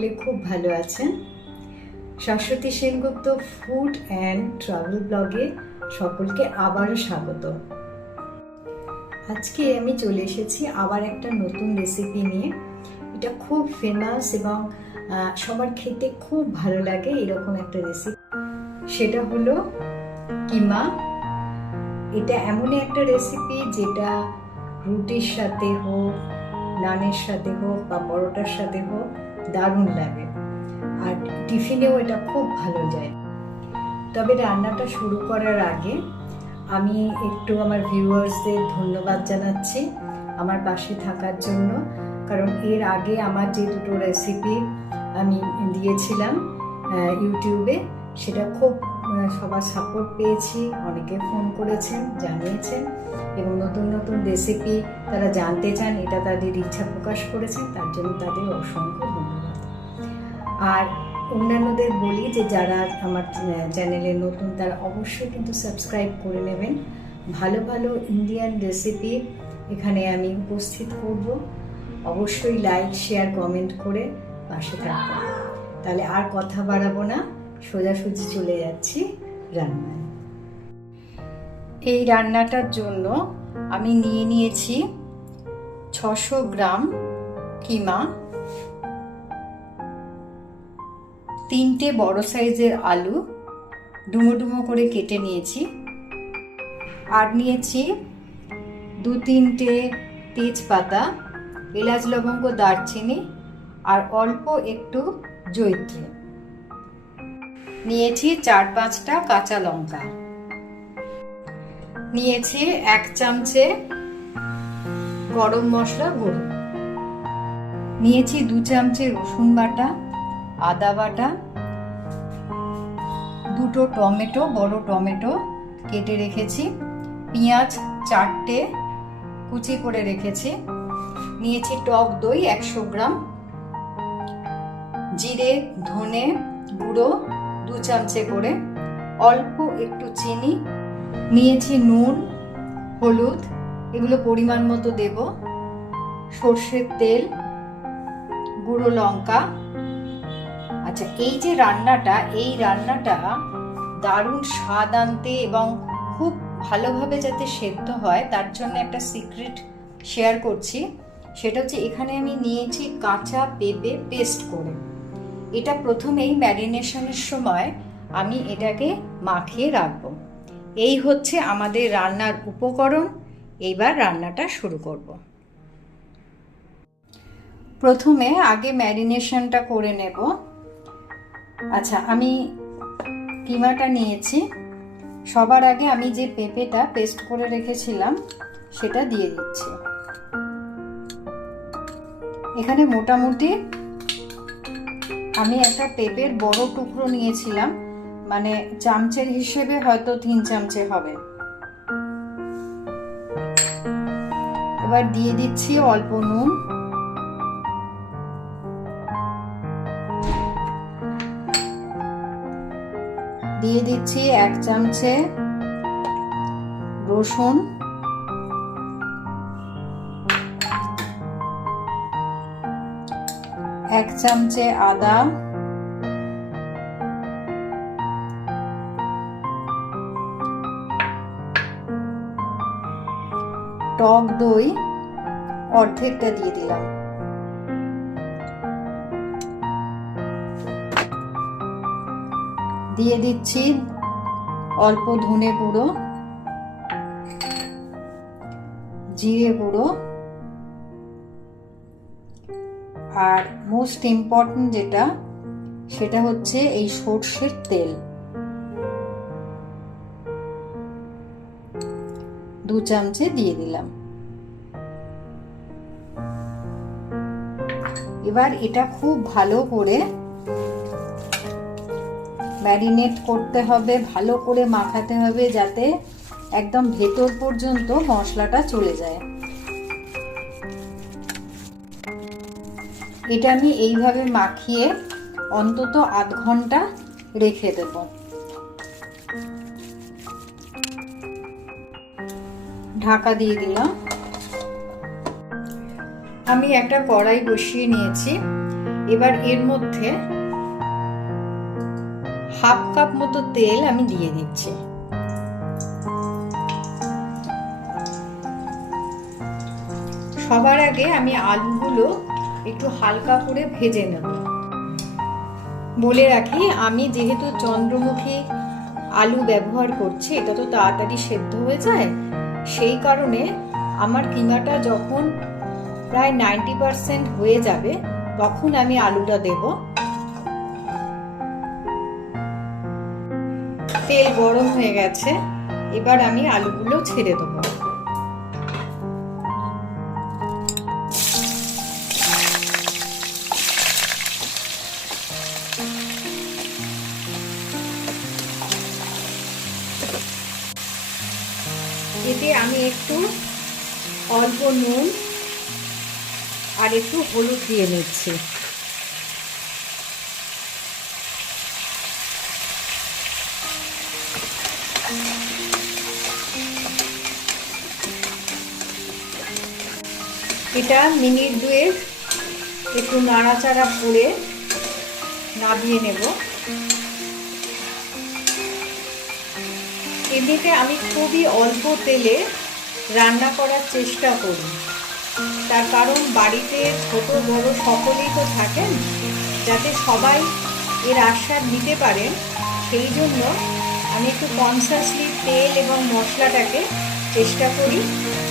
সকলে খুব ভালো আছেন। Shashwati Sengupta food and travel ব্লগে সকলকে আবারও স্বাগত। আজকে আমি চলে এসেছি আবার একটা নতুন রেসিপি নিয়ে। এটা খুব ফেমাস এবং সবার খেতে খুব ভালো লাগে এরকম একটা রেসিপি সেটা হলো কিমা। এটা এমনই একটা রেসিপি যেটা রুটির সাথে হোক, নানের সাথে হোক বা পরোটার সাথে হোক দারুণ লাগে। আর টিফিনেও এটা খুব ভালো যায়। তবে রান্নাটা শুরু করার আগে আমি একটু আমার ভিউয়ার্সদের ধন্যবাদ জানাচ্ছি আমার পাশে থাকার জন্য। কারণ এর আগে আমার যে দুটো রেসিপি আমি দিয়েছিলাম ইউটিউবে, সেটা খুব সবার সাপোর্ট পেয়েছি। অনেকে ফোন করেছেন, জানিয়েছেন এবং নতুন নতুন রেসিপি তারা জানতে চান, এটা তাদের ইচ্ছা প্রকাশ করেছেন, তার জন্য তাদের অসংখ্য আর অন্যান্যদের বলি যে যারা আমার চ্যানেলে নতুন, তারা অবশ্যই কিন্তু সাবস্ক্রাইব করে নেবেন। ভালো ভালো ইন্ডিয়ান রেসিপি এখানে আমি উপস্থিত করব। অবশ্যই লাইক শেয়ার কমেন্ট করে পাশে থাকবেন। তাহলে আর কথা বাড়াবো না। সোজাসুজি চলে যাচ্ছি রান্নায়। এই রান্নাটার জন্য আমি নিয়ে নিয়েছি ছশো গ্রাম কিমা তিনটে বড় সাইজের আলু ডুমো ডুমো করে কেটে নিয়েছি। আর নিয়েছি দু তিনটে তেজপাতা, এলাচ, লবঙ্গ, দারচিনি আর অল্প একটু জৈত্রী। নিয়েছি চার পাঁচটা কাঁচা লঙ্কা। নিয়েছি এক চামচে গরম মশলা গুঁড়ো। নিয়েছি দু চামচে রসুন বাটা। আদা বাটা, দুটো টমেটো, বড় টমেটো কেটে রেখেছি, পেঁয়াজ চারটে কুচি করে রেখেছি, নিয়েছি টক দই একশো গ্রাম, জিরে, ধনে গুঁড়ো দু চামচে করে, অল্প একটু চিনি, নিয়েছি নুন, হলুদ, এগুলো পরিমাণ মতো দেব, সর্ষের তেল, গুঁড়ো লঙ্কা আচ্ছা এই যে রান্নাটা, এই রান্নাটা দারুণ স্বাদ আনতে এবং খুব ভালোভাবে যাতে সেদ্ধ হয়, তার জন্য একটা সিক্রেট শেয়ার করছি। সেটা হচ্ছে এখানে আমি নিয়েছি কাঁচা পেঁপে পেস্ট করে। এটা প্রথমেই ম্যারিনেশনের সময় আমি এটাকে মাখিয়ে রাখব। এই হচ্ছে আমাদের রান্নার উপকরণ। এইবার রান্নাটা শুরু করব। প্রথমে আগে ম্যারিনেশনটা করে নেব। আচ্ছা আমি কিমাটা নিয়েছি? সবার আগে আমি যে পেঁপেটা পেস্ট করে রেখেছিলাম, সেটা দিয়ে দিচ্ছি। এখানে মোটামুটি আমি একটা পেঁপের বড় টুকরো নিয়েছিলাম মানে চামচের হিসেবে হয়তো তিন চামচে হবে। এবার দিয়ে দিচ্ছি অল্প নুন। দিয়ে দিচ্ছি এক চামচে রসুন। এক চামচে আদা। টক দই অর্ধেকটা দিয়ে দিলাম। দিয়ে দিচ্ছি। অল্প ধনে গুঁড়ো। জিরে গুঁড়ো। আর মোস্ট ইম্পর্টেন্ট যেটা, সেটা হচ্ছে এই সর্ষের তেল। দু চামচে দিয়ে দিলাম। এবার এটা খুব ভালো করে ম্যারিনেট করতে হবে, ভালো করে মাখাতে হবে যাতে একদম ভেতর পর্যন্ত মশলাটা চলে যায়। এটা আমি এইভাবে মাখিয়ে অন্তত আধ ঘণ্টা রেখে দেব। ঢাকা দিয়ে দিলাম। আমি একটা কড়াই বসিয়ে নিয়েছি। এবার এর মধ্যে হাফ কাপ মতো তেল আমি দিয়ে দিচ্ছি। সবার আগে আমি আলুগুলো একটু হালকা করে ভেজে নেব। বলে রাখি, আমি যেহেতু চন্দ্রমুখী আলু ব্যবহার করছি, এটা তো তাড়াতাড়ি সেদ্ধ হয়ে যায়, সেই কারণে আমার কিমাটা যখন প্রায় নাইনটি পারসেন্ট হয়ে যাবে, তখন আমি আলুটা দেব। তেল গরম হয়ে গেছে, এবার আমি আলুগুলো ছেড়ে দেবো। এতে আমি একটু অল্প নুন আর একটু হলুদ দিয়ে নিচ্ছি। এটা মিনিট দুয়েক একটু নাড়াচাড়া করে নামিয়ে নেব। এমনিতে আমি খুবই অল্প তেলে রান্না করার চেষ্টা করি। তার কারণ বাড়িতে ছোট, বড় সকলেই তো থাকেন, যাতে সবাই এর আশ্বাদ নিতে পারেন। সেই জন্য আমি একটু কনসাসলি তেল এবং মশলাটাকে চেষ্টা করি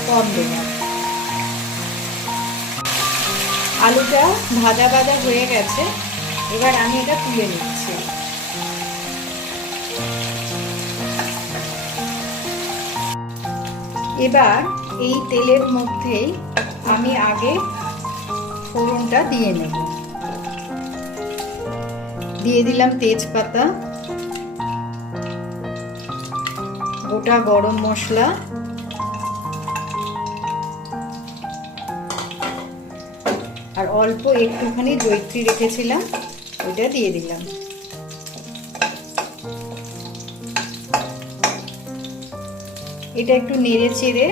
কম দেওয়ার। আলুটা ভাজা ভাজা হয়ে গেছে, এবার আমি এটা তুলে নিচ্ছি। এবার এই তেলের মধ্যেই আমি আগে ফোড়নটা দিয়ে নেব। দিয়ে দিলাম তেজপাতা, গোটা গরম মশলা। অল্প একটুখানি জৈত্রী রেখেছিলাম, ওইটা দিয়ে দিলাম। এটা একটু নেড়ে চেড়ে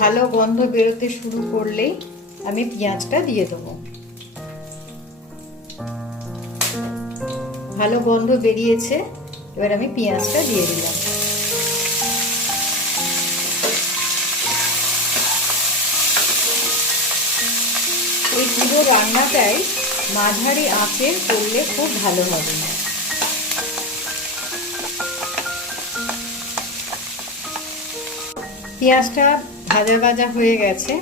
ভালো গন্ধ বেরোতে শুরু করলেই আমি পেঁয়াজটা দিয়ে দেবো। ভালো গন্ধ বেরিয়েছে, এবার আমি পেঁয়াজটা দিয়ে দিলাম। রান্নাটাই মাঝারি আঁচের করলে খুব ভালো হবে। পেঁয়াজটা ভাজা ভাজা হয়ে গেছে।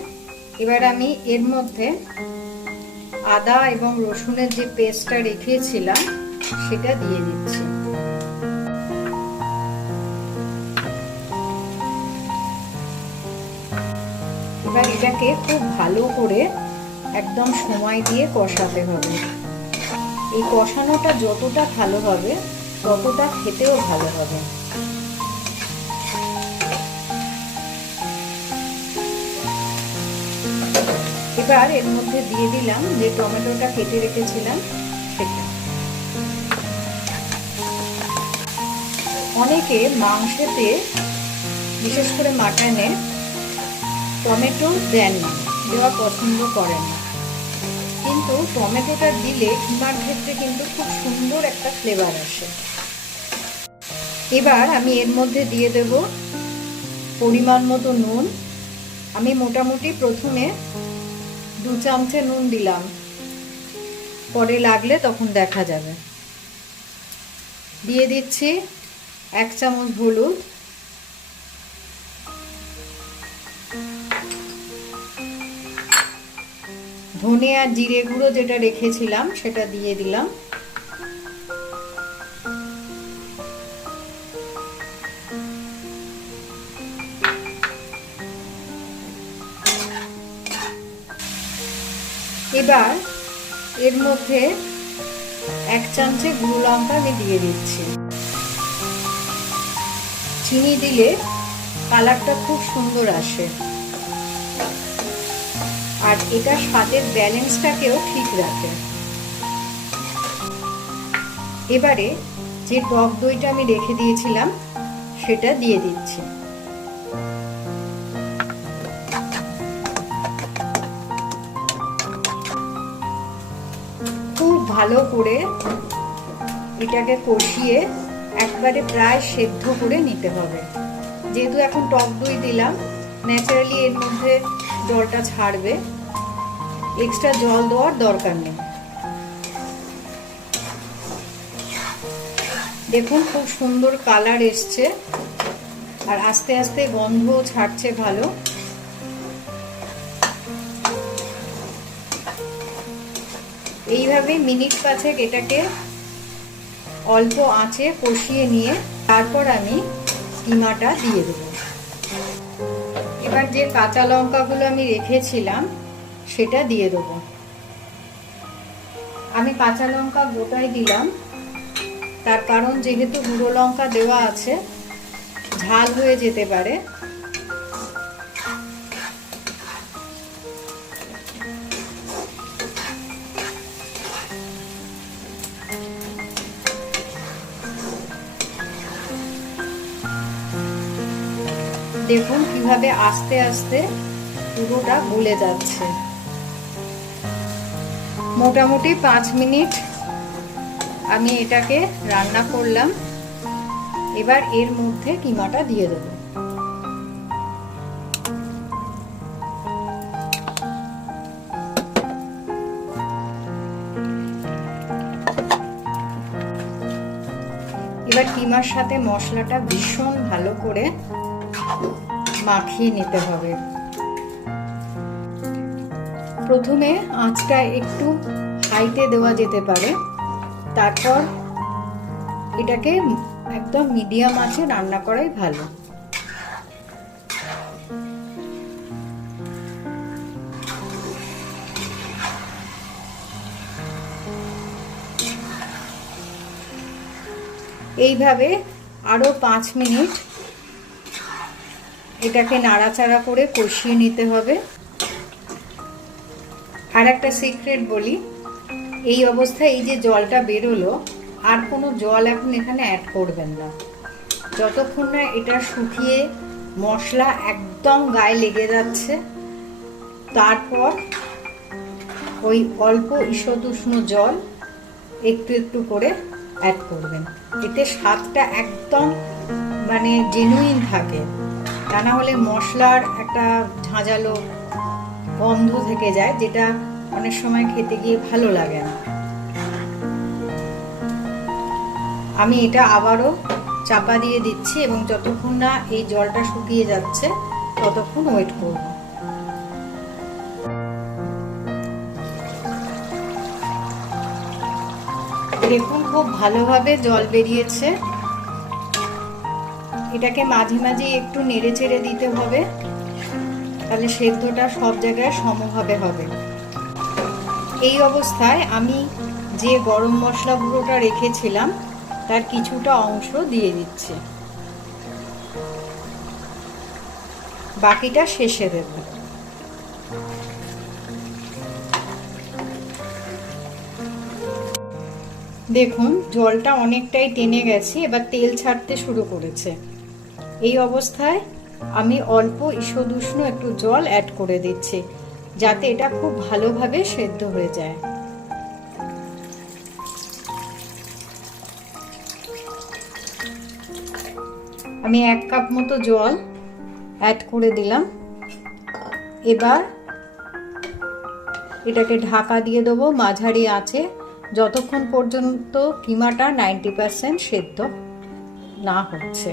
এবার আমি এর মধ্যে আদা এবং রসুনের যে পেস্টটা রেখেছিলাম, সেটা দিয়ে দিচ্ছি। এবার এটাকে খুব ভালো করে একদম সময় দিয়ে কষাতে হবে। এই কষানোটা যতটা ভালো হবে, ততটা খেতেও ভালো হবে। এবার এর মধ্যে দিয়ে দিলাম যে টমেটোটা কেটে রেখেছিলাম, সেটা। অনেকে মাংসেতে, বিশেষ করে মাটনে, টমেটো দেন না, দেওয়া পছন্দ করেন না। কিন্তু টমেটোটা দিলে কিমার ক্ষেত্রে কিন্তু খুব সুন্দর একটা ফ্লেভার আসে। এবার আমি এর মধ্যে দিয়ে দেব পরিমাণ মতো নুন। আমি মোটামুটি প্রথমে দু চামচে নুন দিলাম। পরে লাগলে তখন দেখা যাবে। দিয়ে দিচ্ছি এক চামচ হলুদ। ধনে আর জিরে গুঁড়ো যেটা রেখেছিলাম, সেটা দিয়ে দিলাম। এবার এর মধ্যে এক চামচে গুঁড়ো লঙ্কা আমি দিয়ে দিচ্ছি। চিনি দিলে কালারটা খুব সুন্দর আসে। আর এটা স্বাদের ব্যালেন্সটাকেও ঠিক রাখে। এবারে যে টক দইটা আমি রেখে দিয়েছিলাম, সেটা দিয়ে দিচ্ছি। খুব ভালো করে এটাকে কষিয়ে একবারে প্রায় সেদ্ধ করে নিতে হবে। যেহেতু এখন টক দই দিলাম ন্যাচারালি এর মধ্যে জলটা ছাড়বে। এক্সট্রা জল দেওয়ার দরকার নেই। দেখুন, খুব সুন্দর কালার এসছে। আর আস্তে আস্তে গন্ধ ছাড়ছে ভালো। এইভাবে মিনিট পাঁচেক এটাকে অল্প আঁচে কষিয়ে নিয়ে তারপর আমি কিমাটা দিয়ে দেব। এবার যে কাঁচা লঙ্কাগুলো আমি রেখেছিলাম, সেটা দিয়ে দেব। আমি কাঁচা লঙ্কা গোটাই দিলাম। তার কারণ যেহেতু গুঁড়ো লঙ্কা দেওয়া আছে, ঝাল হয়ে যেতে পারে। দেখুন কীভাবে আস্তে আস্তে পুরোটা গলে যাচ্ছে। মোটামুটি পাঁচ মিনিট আমি এটাকে রান্না করলাম। এবার এর মধ্যে কিমাটা দিয়ে দেবো। এবার কিমার সাথে মশলাটা ভীষণ ভালো করে মাখিয়ে নিতে হবে। প্রথমে আঁচটা একটু হাইতে দেওয়া যেতে পারে। তারপর এটাকে একদম মিডিয়াম আঁচে রান্না করাই ভালো। এইভাবে আরও পাঁচ মিনিট এটাকে নাড়াচাড়া করে কষিয়ে নিতে হবে। আর একটা সিক্রেট বলি, এই অবস্থায় এই যে জলটা বেরোলো, আর কোনো জল এখন এখানে অ্যাড করবেন না। যতক্ষণ না এটা শুকিয়ে মশলা একদম গায়ে লেগে যাচ্ছে, তারপর ওই অল্প ঈষদুষ্ণ জল একটু একটু করে অ্যাড করবেন। এতে স্বাদটা একদম মানে জেনুইন থাকে। তা না হলে মশলার একটা ঝাঁঝালো গন্ধ থেকে যায়, যেটা অনেক সময় খেতে গিয়ে ভালো লাগে না। আমি এটা আবারও চাপা দিয়ে দিচ্ছি এবং যতক্ষণ না এই জলটা শুকিয়ে যাচ্ছে, ততক্ষণ ওয়েট করব। দেখুন, খুব ভালোভাবে জল বেরিয়েছে। এটাকে মাঝে মাঝে একটু নেড়ে চেড়ে দিতে হবে। তাহলে সেদ্ধটা সব জায়গায় সমভাবে হবে। এই অবস্থায় আমি যে গরম মশলা গুঁড়োটা রেখেছিলাম, তার কিছুটা অংশ দিয়ে দিচ্ছি। বাকিটা শেষে দেব। দেখুন, জলটা অনেকটাই টেনে গেছে, এবার তেল ছাড়তে শুরু করেছে। এই অবস্থায় আমি অল্প ঈষদুষ্ণ একটু জল অ্যাড করে দিচ্ছি, যাতে এটা খুব ভালোভাবে সেদ্ধ হয়ে যায়। আমি এক কাপ মতো জল অ্যাড করে দিলাম। এবার এটাকে ঢাকা দিয়ে দেবো, মাঝারি আছে যতক্ষণ পর্যন্ত কিমাটা নাইনটি পার্সেন্ট সেদ্ধ না হচ্ছে।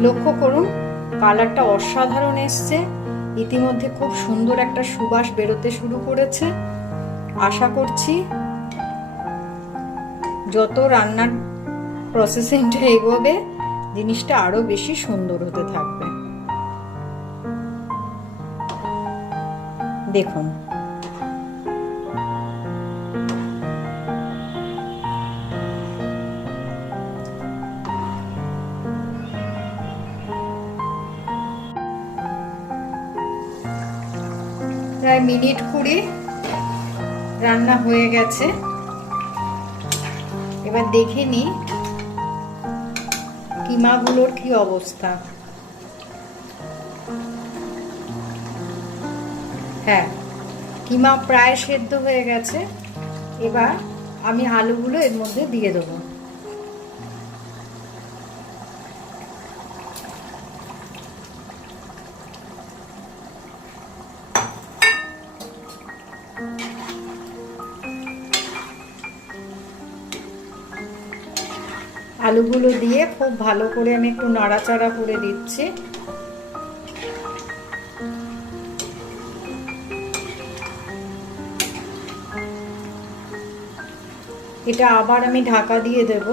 লক্ষ্য করুন, কালারটা অসাধারণ এসছে। ইতিমধ্যে খুব সুন্দর একটা সুবাস বেরোতে শুরু করেছে। আশা করছি যত রান্নার প্রসেসিংটা এগোবে, জিনিসটা আরও বেশি সুন্দর হতে থাকবে। দেখুন। মিনিট কুড়ি রান্না হয়ে গেছে। এবার দেখে নি কিমাগুলোর কি অবস্থা। হ্যাঁ কিমা প্রায় সেদ্ধ হয়ে গেছে। এবার আমি আলুগুলো এর মধ্যে দিয়ে দেবো। আলুগুলো দিয়ে খুব ভালো করে আমি একটু নাড়াচাড়া করে দিচ্ছি। এটা আবার আমি ঢাকা দিয়ে দেব।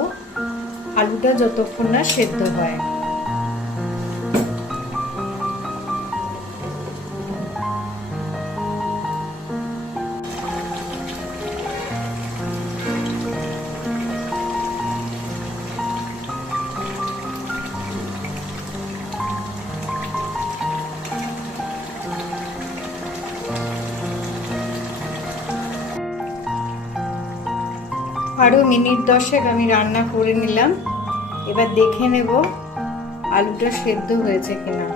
আলুটা যতক্ষণ না সেদ্ধ হয়। আরও মিনিট দশেক আমি রান্না করে নিলাম। এবার দেখে নেব আলুটা সেদ্ধ হয়েছে কিনা।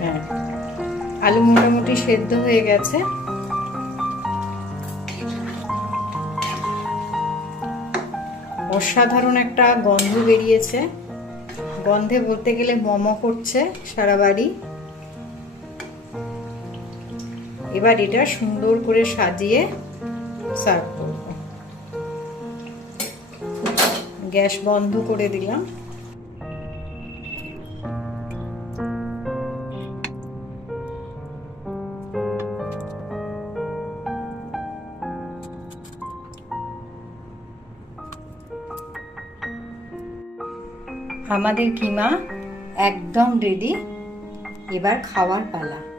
হ্যাঁ আলু মোটামুটি সেদ্ধ হয়ে গেছে। অসাধারণ একটা গন্ধ বেরিয়েছে। গন্ধে বলতে গেলে মম করছে সারা বাড়ি। এবার এটা সুন্দর করে সাজিয়ে সার্ভ করব গ্যাস বন্ধ করে দিলাম। আমাদের কিমা একদম রেডি এবার খাওয়ার পালা।